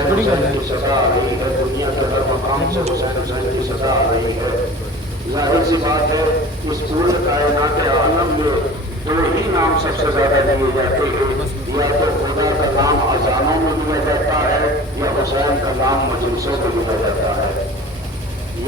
حسین حسین کی سزا آ رہی ہے، دنیا کے ہر مقام سے حسین حسین کی سزا آ رہی ہے۔ ظاہر سی بات ہے اس پورے کائنات عالم میں دو ہی نام سب سے زیادہ لیے جاتے ہیں، یا تو خدا کا نام اذانوں میں لیا جاتا ہے یا حسین کا نام مجلسوں میں لیا جاتا ہے۔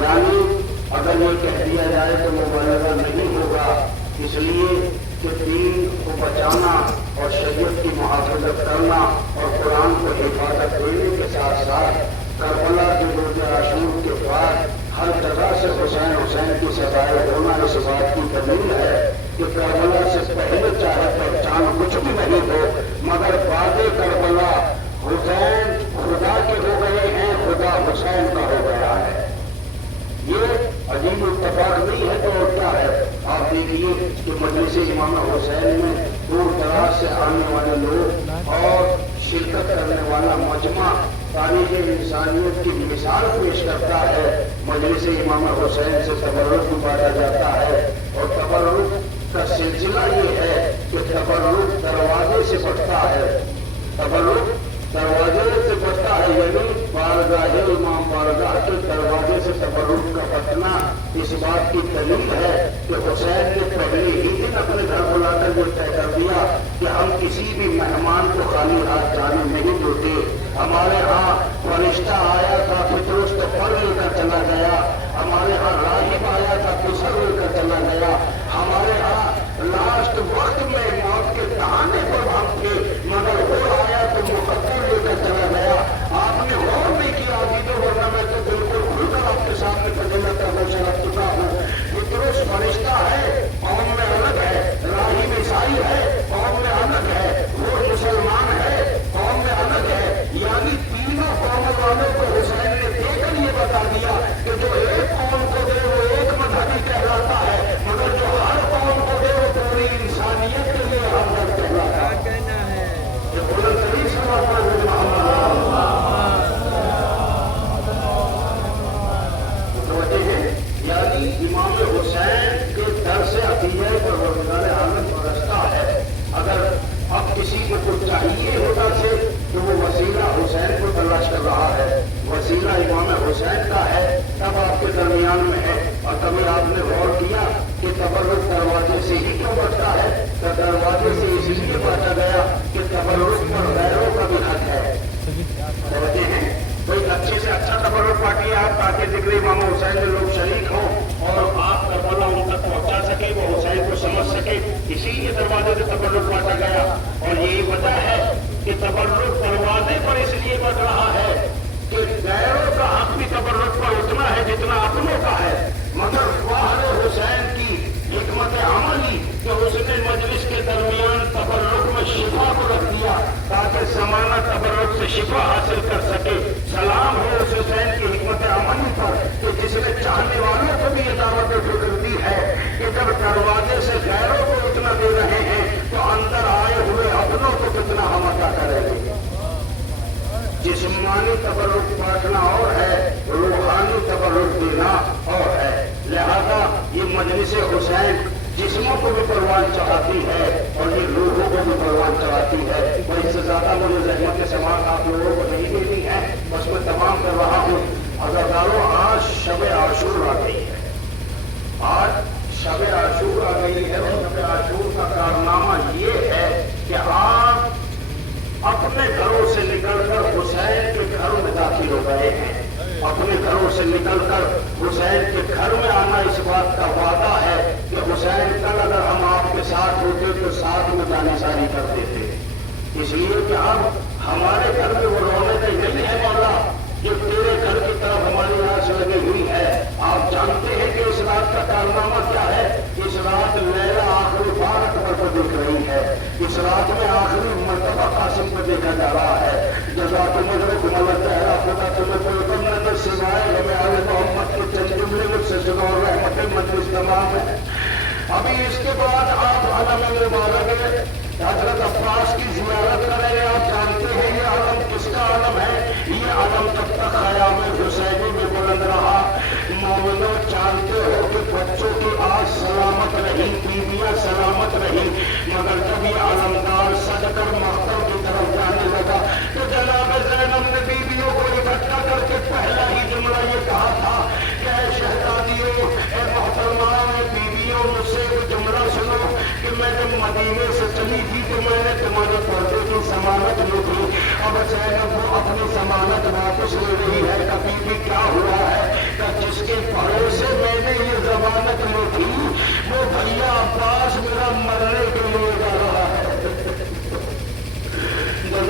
یعنی اگر یہ کہہ دیا جائے تو مبالغہ نہیں ہوگا، اس لیے کہ دین کو بچانا اور شریعت کی محافظت کرنا اور قرآن کو حفاظت دینے کے ساتھ ساتھ کربلا کے روز عاشور کے بعد ہر جگہ سے حسین حسین کی سزائے ہونا اس بات کی دلیل ہے کہ کربلا سے پہلے چاہے پہچان کچھ بھی نہیں ہو، مگر بعد کربلا حسین خدا کے ہو گئے ہیں، خدا حسین کا ہو گیا ہے۔ یہ عجیب اتفاق نہیں ہے تو اور کیا ہے؟ آپ دیکھیے کہ مجلس امام حسین میں دور دراز سے آنے والے لوگ اور شرکت کرنے والا مجمع تاریخ انسانیت کی مثال پیش کرتا ہے۔ مجلس امام حسین سے تبرک بانٹا جاتا ہے اور تبرک کا سلسلہ یہ ہے کہ تبرک دروازے سے بڑھتا ہے، تبرک دروازے سے بچتا ہے، یعنی بارگاہ امام بارگاہ کے دروازے سے تبرک کا بچنا اس بات کی دلیل ہے کہ حسین نے پہلے ہی دن اپنے گھر بلا کر یہ طے کر دیا کہ ہم کسی بھی مہمان کو خالی ہاتھ جانے نہیں دیتے۔ ہمارے ہاں فرشتہ آیا تھا فطرت تو پھل لے کر چلا گیا، ہمارے ہاں راہب آیا تھا کسر لے کر چلا گیا، ہمارے ہاں لاسٹ وقت میں موت کے دہانے پر ہم تھے مگر وہ آیا تو مقدر لے کر چلا گیا۔ آپ نے غور نہیں کیا ابھی تو، ورنہ میں تو بالکل کھل کر آپ کے سامنے فضیلت کا گوشہ رکھ چکا ہوں۔ فطرت فرشتہ ہے، قوم میں الگ ہے، راہب عیسائی ہے، قوم میں الگ ہے، وہ مسلمان ہے، قوم میں الگ ہے۔ یعنی تینوں قوم والوں کو حسین نے دے کر یہ بتا دیا کہ جو ایک قوم کو دے وہ ایک مذہبی کہلاتا ہے، مگر جو ہر قوم کو دے وہ پوری انسانیت کے لیے ہمدرد کہلاتا ہے۔ یہ بلند ترین سماپنا متوجہ ہے۔ یعنی امام حسین کے در سے عطیہ پروردگار عالم برستا ہے۔ اگر اب کسی کو کچھ چاہیے ہوتا سے تو وہ وسیلہ حسین کو تلاش کر رہا ہے، وسیلہ امام حسین کا ہے، تب آپ کے درمیان میں ہے۔ اور کبھی آپ نے غور کیا کہ تبرک دروازے سے ہی کیوں بڑھتا ہے؟ تو دروازے سے اس لیے بڑھتا گیا کہ تبرک پر غیروں کا بھی حق ہے۔ سمجھتے ہیں؟ کوئی اچھے سے اچھا تبرک بانٹیے آپ تاکہ ذکر امام حسین میں لوگ شریک ہوں اور آپ کربلا ان تک پہنچا سکے، وہ حسین کو سمجھ سکے، اسی لیے دروازے سے تبرک بانٹا گیا۔ اور یہی وجہ ہے کہ تبرک دروازے پر اس لیے بڑھ رہا ہے کہ غیروں کا حق بھی تبرک پر اتنا ہے جتنا اپنوں کا ہے، مگر فخر حسین کی حکمت عملی کہ اس نے مجلس کے درمیان تبرک میں شفا کو رکھ دیا تاکہ زمانہ تبرک سے شفا حاصل کر سکے۔ سلام ہو اس حسین کی حکمت عملی پر کہ جس نے چاہنے والوں کو بھی یہ دعوت فکر دی ہے کہ جب دروازے سے غیروں کو اتنا دے رہے ہیں تو اندر آئے ہوئے اپنوں کو کتنا ہم عطا کریں گے۔ جسمانی تبرک بانٹنا اور ہے، روحانی تبرک دینا اور ہے۔ لہذا یہ مجلس حسین جسموں کو بھی پروان چڑھاتی ہے اور یہ روحوں کو بھی پروان چڑھاتی ہے۔ اور اس سے زیادہ مجھے زحمت سماعت آپ لوگوں کو نہیں دینی ہے، بس میں تمام کر رہا ہوں۔ عزیزانو، آج شب عاشور آ گئی ہے، آج شب عاشور آ گئی ہے اور شب عاشور کا کارنامہ یہ ہے کہ آپ اپنے گھروں سے نکل کر حسین کے گھروں میں داخل ہو گئے ہیں۔ اپنے گھروں سے نکل کر حسین کے گھر میں آنا اس بات کا وعدہ ہے کہ حسین کل اگر ہم آپ کے ساتھ ہوتے تو ساتھ میں جانے ساری کرتے تھے، اس لیے کہ اب ہمارے گھر میں وہ رونق نہیں ہے مولا جو تیرے گھر کی طرف ہماری آس لگی ہوئی ہے۔ آپ جانتے ہیں کہ اس رات کا کارنامہ کیا ہے؟ اس رات لیلا آخری بار اکبر کو دیکھ رہی ہے، اس رات میں آخری مرتبہ قاسم کو دیکھا جا رہا ہے۔ جزاک مجھے گھمانا چاہا خدا تمہیں کوئی کم نہ سوائے ہمیں آل محمد کے چند جملے مجھ سے سنا اور رحمت مجلس تمام ہے۔ ابھی اس کے بعد آپ علم مبارک ہے حضرت عباس کی زیارت کریں گے۔ آپ جانتے ہیں یہ علم کس کا علم ہے؟ یہ علم جب تک خیام حسینی میں بلند رہا، مومنوں جانتے ہو کہ بچوں کی آج سلامت رہی، بیویاں سلامت رہی، مگر جب یہ علمدار سج کر مختم کی طرف جانے لگا تو جناب زینب نے بیویوں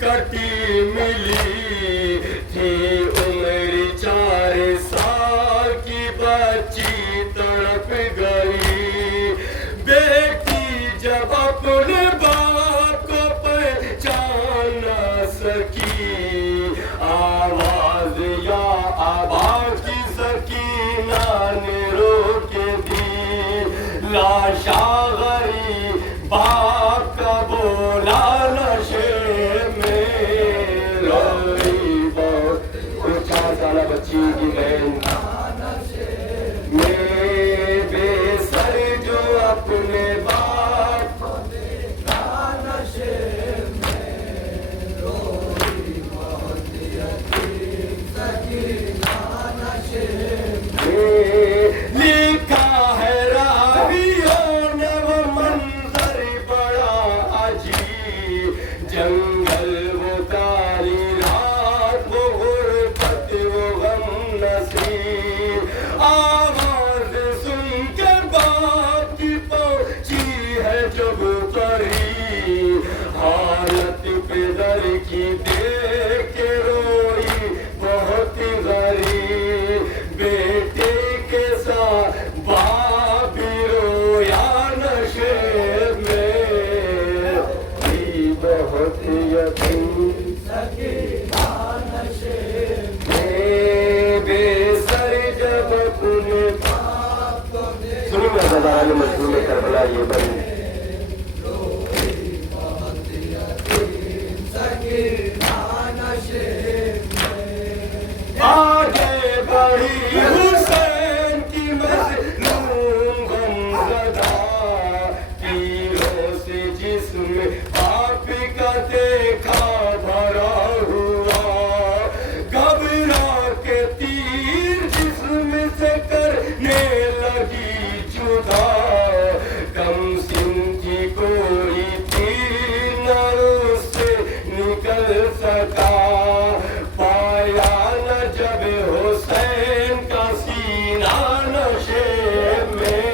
کٹی ملی تھی عمر 4 سال کی بچی تڑپ گئی بیٹی جب اپنے باپ کو پہچان نہ سکی آواز یا آبا کی سکینہ نے روک دی لاشا غریب باپ کا بولا نشے میں روئی بہت 4 سالہ بچی کی بہن میں بے سر جو اپنے باپ کو دیکھا نشے میں روئی بہت یتیم سکینہ نشے میں لکھا ہے راویوں نے وہ منظر بڑا عجیب جنگل وہ کالی رات وہ غربت وہ غم نصیب آواز سن کے باپ کی پہنچی ہے جب قریب حالت پدر کی دیکھ کے روئی بہت غریب بیٹے کے ساتھ باپ بھی رویا نشے میں بہت یتیم سکینہ نشے میں بے سر جب اپنے باپ کو سنی میں زبان مجبور کربلا یہ بن آگے بڑھی حسین کی مظلوم غمزدہ تیروں سے جسم باپ کا دیکھا بھرا ہوا گھبرا کے تیر جسم سے کرنے لگی جدا کم سن کی کوئی تیر نہ اس سے نکل سکا پایا نہ جب حسین کا سینہ نشے میں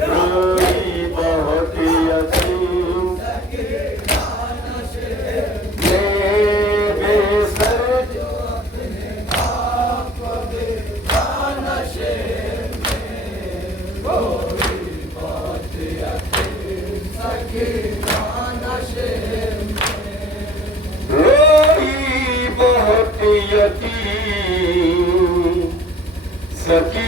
روئی بہت یتیم سکینہ نشے میں بے سر جو اپنے باپ کو دیکھا نشے میں روئی بہت یتیم سکینہ نشے میں روئی بہت یتیم سکینہ